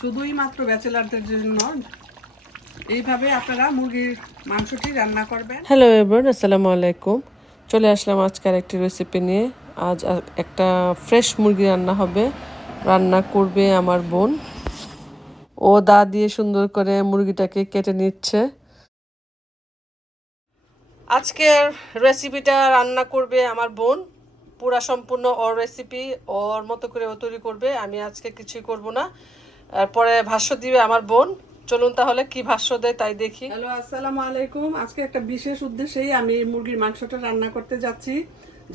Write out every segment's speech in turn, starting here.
শুধুই মাত্র ব্যাচেলারদের জন্য। এইভাবে আপনারা মুরগির মাংসটি রান্না করবেন। হ্যালো এভরিওয়ান আসসালামু আলাইকুম। চলে আসলাম আজকের একটি রেসিপি নিয়ে। আজ একটা ফ্রেশ মুরগি রান্না হবে। রান্না করবে আমার বোন। ও দা দিয়ে সুন্দর করে মুরগিটাকে কেটে নিচ্ছে। আজকের রেসিপিটা রান্না করবে আমার বোন। পুরা সম্পূর্ণ ওর রেসিপি ওর মতো করে ও তৈরি করবে। আমি আজকে কিছুই করব না। পরে ভাষ্য দিবে আমার বোন। চলুন তাহলে কি ভাষ্য দেয় তাই দেখি। হ্যালো, আসসালামু আলাইকুম। আজকে একটা বিশেষ উদ্দেশ্যেই আমি মুরগির মাংসটা রান্না করতে যাচ্ছি।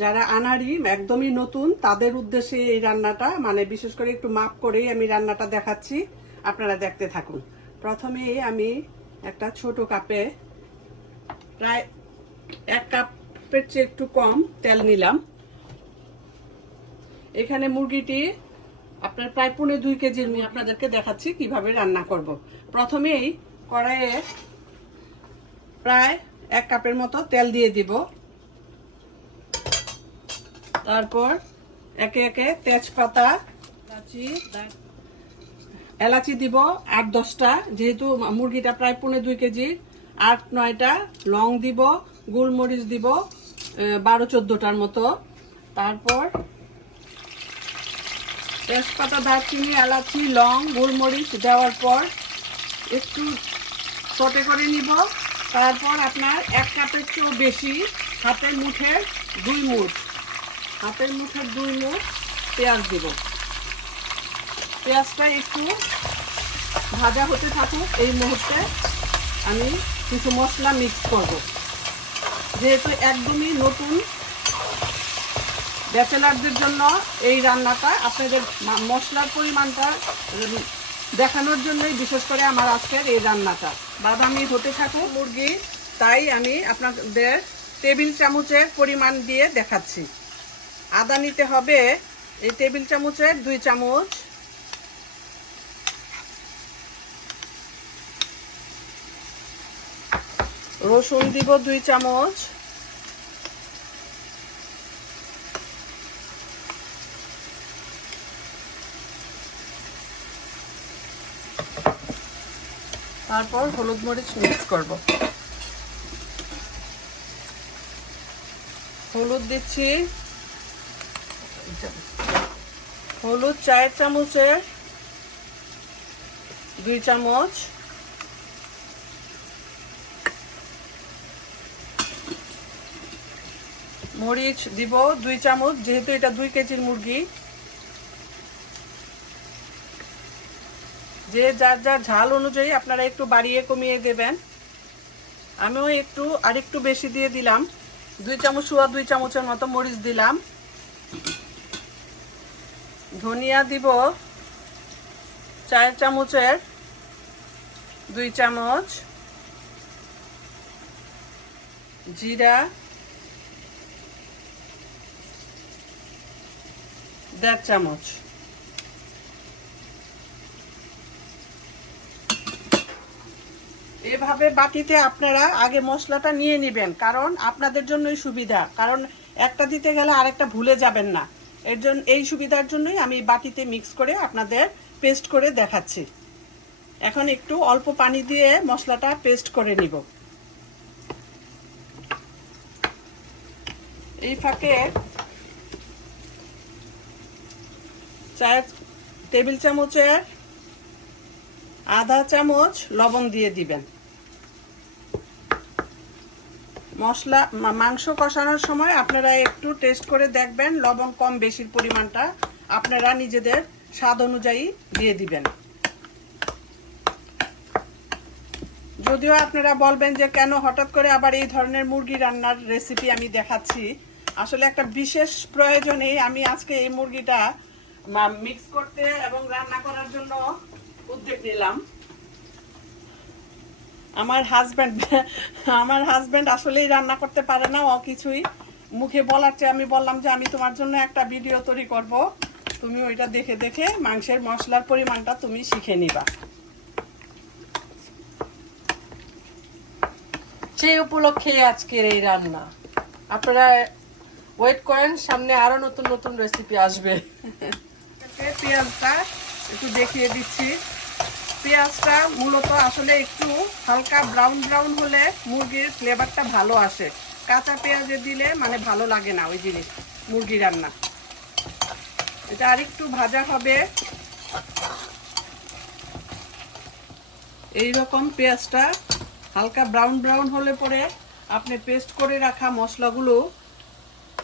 যারা আনারি একদমই নতুন, তাদের উদ্দেশ্যে এই রান্নাটা মানে বিশেষ করে একটু মাপ করেই আমি রান্নাটা দেখাচ্ছি। আপনারা দেখতে থাকুন। প্রথমেই আমি একটা ছোট কাপে প্রায় এক কাপের চেয়ে একটু কম তেল নিলাম। এখানে মুরগিটি আপনার প্রায় পৌনে দুই কেজির আমি আপনাদেরকে দেখাচ্ছি কীভাবে রান্না করব। প্রথমেই কড়াইয়ে প্রায় এক কাপের মতো তেল দিয়ে দিব। তারপর একে একে তেজপাতা, এলাচি এলাচি দিব আট দশটা। যেহেতু মুরগিটা প্রায় পৌনে দুই কেজি, আট নয়টা। লং দিব, গোলমরিচ দিব বারো চোদ্দোটার মতো। তারপর তেজপাতা, দারচিনি, এলাচি, লং, গোলমরিচ দেওয়ার পর একটু সটে করে নিব। তারপর আপনার এক কাপের চেয়েও বেশি হাতের মুঠের দুই মুঠ, হাতের মুঠের দুই মুঠ পেঁয়াজ দিব। পেঁয়াজটা একটু ভাজা হতে থাকুক, এই মুহূর্তে আমি কিছু মশলা মিক্স করব। যেহেতু একদমই নতুন ব্যাচেলারদের জন্য এই রান্নাটা আপনাদের মশলার পরিমাণটা দেখানোর জন্যই বিশেষ করে আমার আজকের এই রান্নাটা। বাদামি হতে থাকুক, মুরগি, তাই আমি আপনাদের টেবিল চামচের পরিমাণ দিয়ে দেখাচ্ছি। আদা নিতে হবে এই টেবিল চামচের দুই চামচ। রসুন দিব দুই চামচ। তারপর হলুদ মরিচ মিক্স করব। হলুদ দিচ্ছি। হলুদ চায়ের চামচের দুই চামচ। মরিচ দিব দুই চামচ, যেহেতু এটা দুই কেজির মুরগি। যে যার যার ঝাল অনুযায়ী আপনারা একটু বাড়িয়ে কমিয়ে দেবেন। আমিও একটু আর একটু বেশি দিয়ে দিলাম। দুই চামচ সোয়া দুই চামচের মতো মরিচ দিলাম। ধনিয়া দিব চার চামচের, দুই চামচ। জিরা। দেড় চামচ। এভাবে বাটিতে আপনারা আগে মশলাটা নিয়ে নেবেন, কারণ আপনাদের জন্যই সুবিধা। কারণ একটা দিতে গেলে আরেকটা ভুলে যাবেন না। এর জন্য এই সুবিধার জন্যই আমি বাটিতে মিক্স করে আপনাদের পেস্ট করে দেখাচ্ছি। এখন একটু অল্প পানি দিয়ে মশলাটা পেস্ট করে নিব। এই ফাঁকে চার টেবিল চামচের আধা চামচ লবণ দিয়ে দিবেন। মশলা মাংস কষানোর সময় আপনারা একটু টেস্ট করে দেখবেন লবণ কম বেশির পরিমাণটা। আপনারা নিজেদের স্বাদ অনুযায়ী দিয়ে দিবেন। যদিও আপনারা বলবেন যে কেন হঠাৎ করে আবার এই ধরনের মুরগি রান্নার রেসিপি আমি দেখাচ্ছি, আসলে একটা বিশেষ প্রয়োজনেই আমি আজকে এই মুরগিটা মিক্স করতে এবং রান্না করার জন্য উদ্যোগ নিলাম। আমার হাজব্যান্ড আমার হাজব্যান্ড আসলেই রান্না করতে পারে না, ও কিছুই। মুখে বলার চেয়ে আমি বললাম যে, আমি তোমার জন্য একটা ভিডিও তৈরি করব। তুমি ওইটা দেখে দেখে মাংসের মশলার পরিমাণটা তুমি শিখে নিবা। সেই উপলক্ষে আজকের এই রান্না। আপনারা ওয়েট করেন, সামনে আরও নতুন নতুন রেসিপি আসবে। পেঁয়াজটা একটু দেখিয়ে দিচ্ছি। পেঁয়াজটা মূলত আসলে একটু হালকা ব্রাউন ব্রাউন হলে মুরগির ফ্লেভারটা ভালো আসে। কাঁচা পেঁয়াজে দিলে মানে ভালো লাগে না ওই জিনিস, মুরগি রান্না। এটা আরেকটু ভাজা হবে। এই রকম পেঁয়াজটা হালকা ব্রাউন ব্রাউন হলে পরে আপনি পেস্ট করে রাখা মশলাগুলো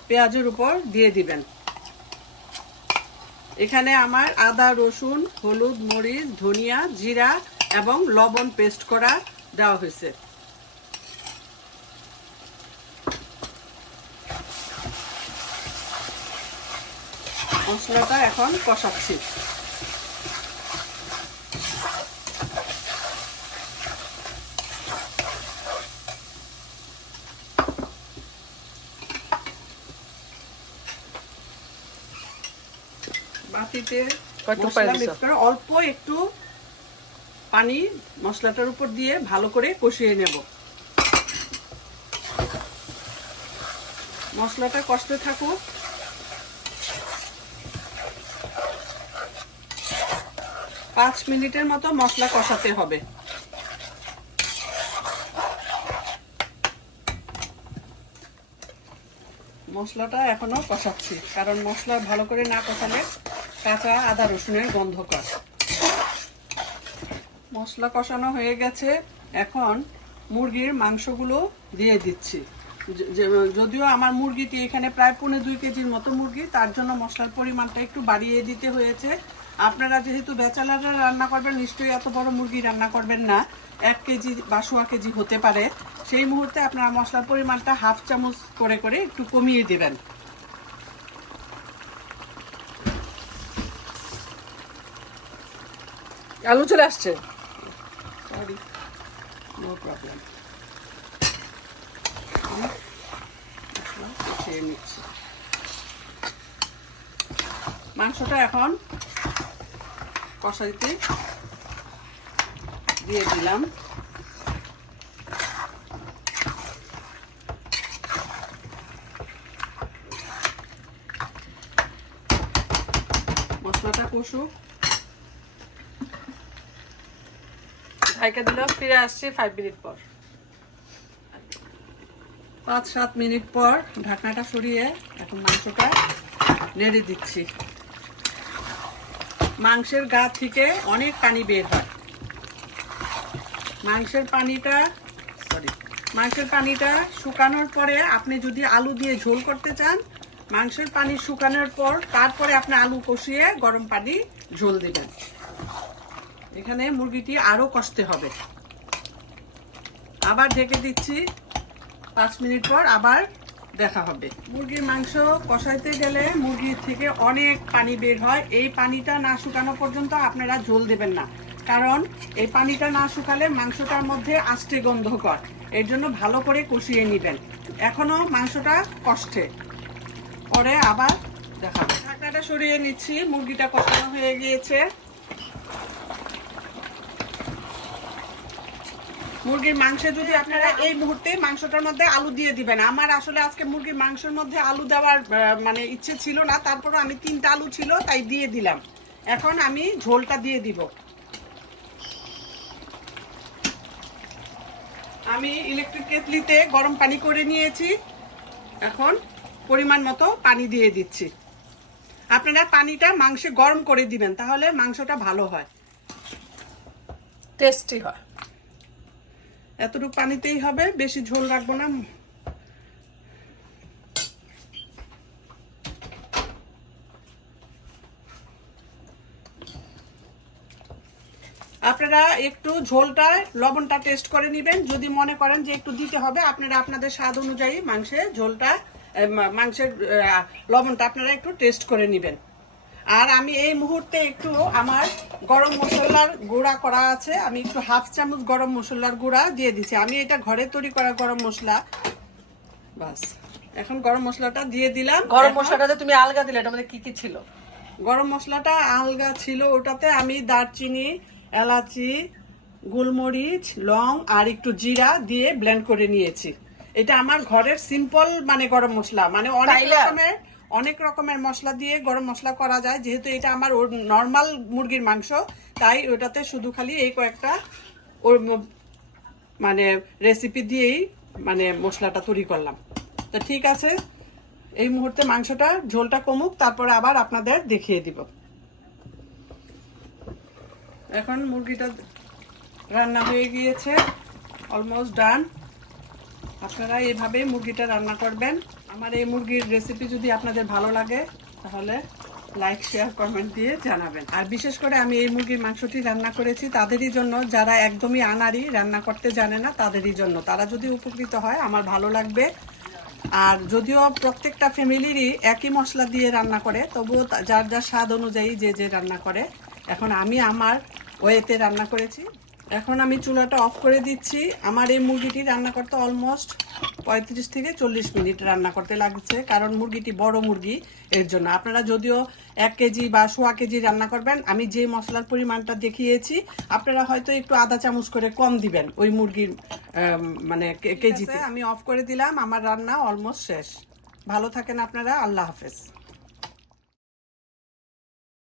পেঁয়াজের উপর দিয়ে দিবেন। এখানে আমার আদা, রসুন, হলুদ, মরিচ, ধনিয়া, জিরা এবং লবণ পেস্ট করা দেওয়া হয়েছে। মশলাটা এখন কষাচ্ছি। বাটিতে কয়টুকু পানি দিছো? অল্প একটু পানি মশলাটার উপর দিয়ে ভালো করে কষিয়ে নেব। মশলাটা কষতে থাকুক। পাঁচ মিনিটের মতো মশলা কষাতে হবে। মশলাটা এখনও কষাচ্ছি কারণ মশলা ভালো করে না কষালে কাঁচা আদা রসুনের গন্ধ কর। মশলা কষানো হয়ে গেছে। এখন মুরগির মাংসগুলো দিয়ে দিচ্ছি। যদিও আমার মুরগিটি এখানে প্রায় পৌনে দুই কেজির মতো মুরগি, তার জন্য মশলার পরিমাণটা একটু বাড়িয়ে দিতে হয়েছে। আপনারা যেহেতু বেচালারা রান্না করবেন, নিশ্চয়ই এত বড় মুরগি রান্না করবেন না। এক কেজি বা সোয়া কেজি হতে পারে। সেই মুহূর্তে আপনারা মশলার পরিমাণটা হাফ চামচ করে করে একটু কমিয়ে দেবেন। আলু চলে আসছে। খেয়ে নিচ্ছি। মাংসটা এখন কষাইতে দিয়ে দিলাম। মশলাটা কষুক। ঢাইকা দিলাম ফিরে আসছি ফাইভ মিনিট পর। পাঁচ সাত মিনিট পর ঢাকনাটা সরিয়ে এখন মাংসটা নেড়ে দিচ্ছি। মাংসের গা থেকে অনেক পানি বের হয়। মাংসের পানিটা সরি মাংসের পানিটা শুকানোর পরে আপনি যদি আলু দিয়ে ঝোল করতে চান মাংসের পানি শুকানোর পর তারপরে আপনি আলু কষিয়ে গরম পানি ঝোল দিবেন। এখানে মুরগিটি আরও কষতে হবে। আবার ঢেকে দিচ্ছি। পাঁচ মিনিট পর আবার দেখা হবে। মুরগির মাংস কষাইতে গেলে মুরগির থেকে অনেক পানি বের হয়। এই পানিটা না শুকানো পর্যন্ত আপনারা ঝোল দেবেন না। কারণ এই পানিটা না শুকালে মাংসটার মধ্যে আষ্টে গন্ধকর এর জন্য ভালো করে কষিয়ে নেবেন। এখনও মাংসটা কষ্টে। পরে আবার দেখাবো। ঢাকনাটা সরিয়ে নিচ্ছি। মুরগিটা কষানো হয়ে গিয়েছে। মুরগির মাংসে যদি আপনারা এই মুহূর্তে মাংসটার মধ্যে আলু দিয়ে দিবেন, আমার আসলে আজকে মুরগির মাংসের মধ্যে আলু দেওয়ার মানে ইচ্ছে ছিল না তারপরে আমি তিনটা আলু ছিল, তাই দিয়ে দিলাম। এখন আমি ঝোলটা দিয়ে দিব। আমি ইলেকট্রিক কেটলিতে গরম পানি করে নিয়েছি। এখন পরিমাণ মতো পানি দিয়ে দিচ্ছি। আপনারা পানিটা মাংসে গরম করে দিবেন, তাহলে মাংসটা ভালো হয়। টেস্টি হয়। এতটুকু পানিতেই হবে, বেশি ঝোল রাখব না। আপনারা একটু ঝোলটা, লবণটা টেস্ট করে নেবেন। যদি মনে করেন যে একটু দিতে হবে, আপনারা আপনাদের স্বাদ অনুযায়ী মাংসের ঝোলটা মাংসের লবণটা আপনারা একটু টেস্ট করে নেবেন। আর আমি এই মুহূর্তে একটু আমার গরম মশলার গুঁড়া করা আছে। আমি একটু হাফ চামচ গরম মশলার গুঁড়া দিয়ে দিচ্ছি। আমি এটা ঘরে তৈরি করা গরম মশলা। বাস এখন গরম মশলাটা দিয়ে দিলাম। গরম মশলাটাতে তুমি আলগা দিলে এটা মধ্যে কি কি ছিল? গরম মশলাটা আলগা ছিল ওটাতে আমি দারচিনি এলাচি গোলমরিচ লং আর একটু জিরা দিয়ে ব্লেন্ড করে নিয়েছি। এটা আমার ঘরের সিম্পল মানে গরম মশলা। মানে অনেক রকমের অনেক রকমের মশলা দিয়ে গরম মশলা করা যায়। যেহেতু এটা আমার ওর নর্মাল মুরগির মাংস, তাই ওটাতে শুধু খালি এই কয়েকটা ওর মানে রেসিপি দিয়েই মানে মশলাটা তৈরি করলাম। তো ঠিক আছে, এই মুহূর্তে মাংসটা, ঝোলটা কমুক, তারপরে আবার আপনাদের দেখিয়ে দিব। এখন মুরগিটা রান্না হয়ে গিয়েছে অলমোস্ট ডান আপনারা এইভাবেই মুরগিটা রান্না করবেন। আমার এই মুরগির রেসিপি যদি আপনাদের ভালো লাগে, তাহলে লাইক শেয়ার কমেন্ট দিয়ে জানাবেন। আর বিশেষ করে আমি এই মুরগির মাংসটি রান্না করেছি, তাদেরই জন্য যারা একদমই আনারি রান্না করতে জানে না, তাদেরই জন্য। তারা যদি উপকৃত হয়, আমার ভালো লাগবে। আর যদিও প্রত্যেকটা ফ্যামিলিরই একই মশলা দিয়ে রান্না করে, তবুও যার যার স্বাদ অনুযায়ী যে যে রান্না করে। এখন আমি আমার ওয়েতে রান্না করেছি। এখন আমি চুলাটা অফ করে দিচ্ছি। আমার এই মুরগিটি রান্না করতে অলমোস্ট পঁয়ত্রিশ থেকে চল্লিশ মিনিট রান্না করতে লাগছে কারণ মুরগিটি বড় মুরগি এর জন্য। আপনারা যদিও এক কেজি বা সোয়া কেজি রান্না করবেন আমি যে মশলার পরিমাণটা দেখিয়েছি আপনারা হয়তো একটু আধা চামচ করে কম দিবেন ওই মুরগির মানে কেজিতে। আমি অফ করে দিলাম আমার রান্না অলমোস্ট শেষ। ভালো থাকেন আপনারা আল্লাহ হাফেজ।